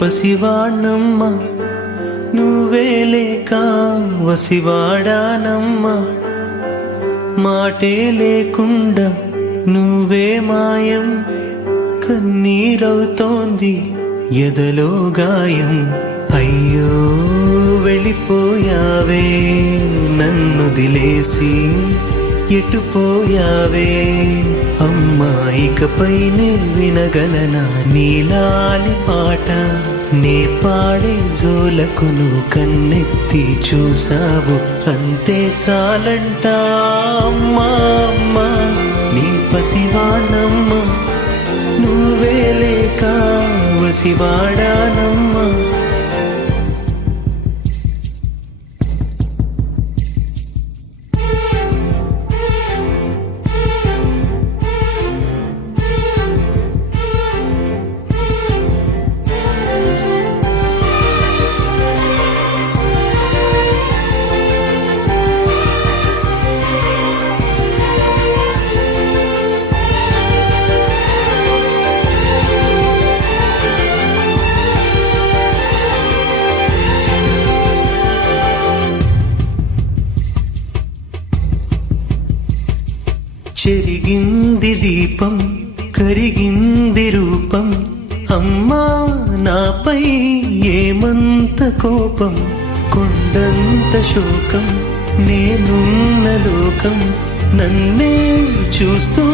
పసివాణమ్మ నువ్వే లేక వసివాడానమ్మ మాటే లేకుండా నువ్వే మాయం కన్నీరవుతోంది ఎదలో గాయం అయ్యో వెళ్ళిపోయావే నన్ను దిలేసి ఎటుపోయావే అమ్మా ఇకపైనే వినగలనా నీలాలి పాట నే పాడే జోలకు నువ్వు కన్నెత్తి చూసావు అంతే చాలంట అమ్మా అమ్మా నీ పసివానమ్మ నువ్వే లేక వసివాడానమ్మా చెరిగింది దీపం కరిగింది రూపం అమ్మా నాపై ఏమంత కోపం కొండంత శోకం నేనున్న లోకం నన్నే చూస్తూ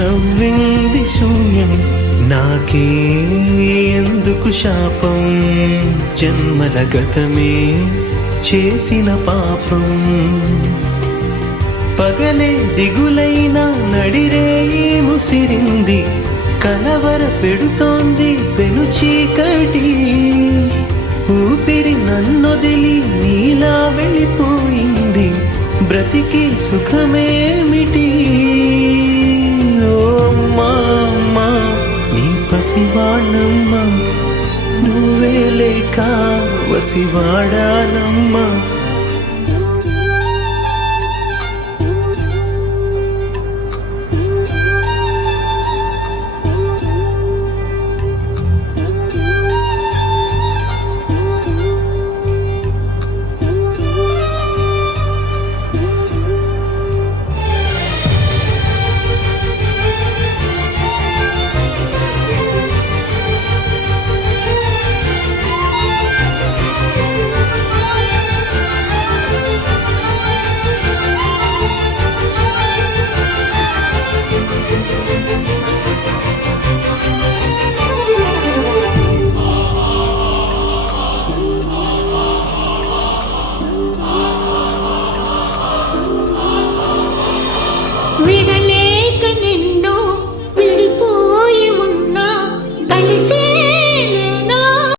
నవ్వింది శూన్యం నాకే ఎందుకు శాపం జన్మల గతమే చేసిన పాపం పగలే దిగులైన నడిరేయి ముసిరింది కలవర పెడుతోంది పెను చీకటి ఊపిరి నన్నొదిలి నీలా వెళ్ళిపోయింది బ్రతికి సుఖమేమిటి ఓ అమ్మా అమ్మా నీ పసివాణమ్మ నువ్వే లేక వసివాడానమ్మా